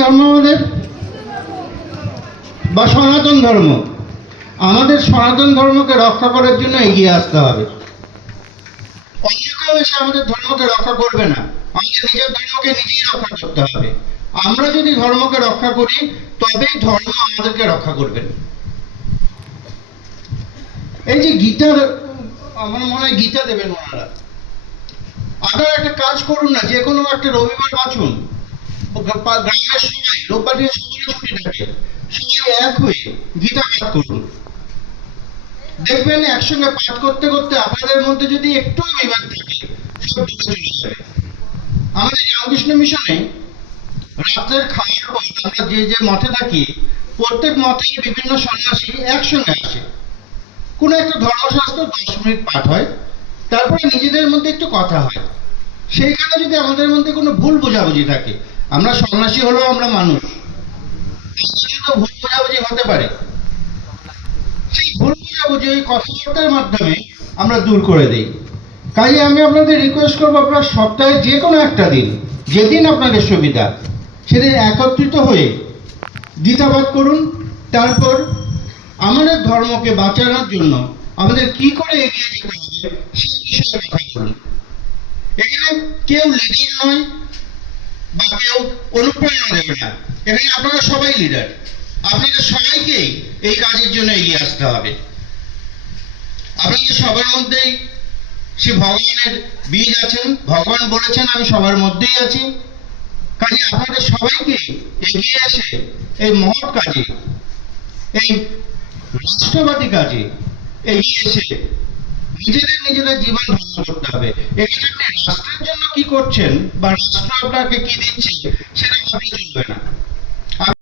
ধর্ম আমাদের বা সনাতন ধর্ম, আমাদের সনাতন ধর্মকে রক্ষা করার জন্য এগিয়ে আসতে হবে। অন্য কেউ এসে আমাদের ধর্মকে রক্ষা করবে না, আমাদের নিজের ধর্মকে নিজেই রক্ষা করতে হবে। আমরা যদি ধর্মকে রক্ষা করি তবেই ধর্ম আমাদেরকে রক্ষা করবে। এই যে গীতার, আমার মনে হয় গীতা দেবেন ওনারা। আপনারা একটা কাজ করুন না, যে কোনো একটা রবিবার বাঁচুন, গ্রামের সবাই রোববার দিন সবাই ছুটি থাকে, সবাই এক হয়ে গীতা পাঠ করুন। দেখবেন একসঙ্গে পাঠ করতে করতে আপনাদের মধ্যে যদি একটু বিবাদ থাকে সব দূরে চলে যাবে। আমাদের রামকৃষ্ণ মিশনে রাতের খাওয়ার পর আমরা যে যে মঠে থাকি, প্রত্যেক মঠে বিভিন্ন সন্ন্যাসী একসঙ্গে আসে, কোনো একটা ধর্মশাস্ত্র 10 মিনিট পাঠ হয়, তারপরে নিজেদের মধ্যে একটু কথা হয়। সেইখানে যদি আমাদের মধ্যে কোনো ভুল বোঝাবুঝি থাকে, আমরা সন্ন্যাসী হলেও আমরা মানুষ, আমাদের তো ভুল বোঝাবুঝি হতে পারে, সেই ভুল বোঝাবুঝি ওই কথাবার্তার মাধ্যমে আমরা দূর করে দিই। কাজে আমি আপনাদের রিকোয়েস্ট করবো, আপনারা সপ্তাহে যে কোনো একটা দিন, যেদিন আপনাদের সুবিধা, সেদিন একত্রিত হয়ে গীতাপাঠ করুন। তারপর আমাদের ধর্মকে বাঁচানোর জন্য আমাদের কি করে এগিয়ে যেতে হবে সেই বিষয়ে কথা বলুন। এখানে কেউ লিডার নয় বা কেউ অনুপ্রেরণা দেবে না, এখানে আপনারা সবাই লিডার। আপনাদের সবাইকেই এই কাজের জন্য এগিয়ে আসতে হবে। আপনাদের সবার মধ্যেই সে ভগবানের বীজ আছেন, ভগবান বলেছেন আমি সবার মধ্যেই আছি। কাজে আপনাদের সবাইকে এগিয়ে এসে এই মহৎ কাজে, এই রাষ্ট্রবাদী কাজে এগিয়ে এসে নিজেদের জীবন ধন্য করতে হবে। এখানে আপনি রাষ্ট্রের জন্য কি করছেন বা রাষ্ট্র আপনাকে কি দিচ্ছে সেটা ভাবলে চলবে না।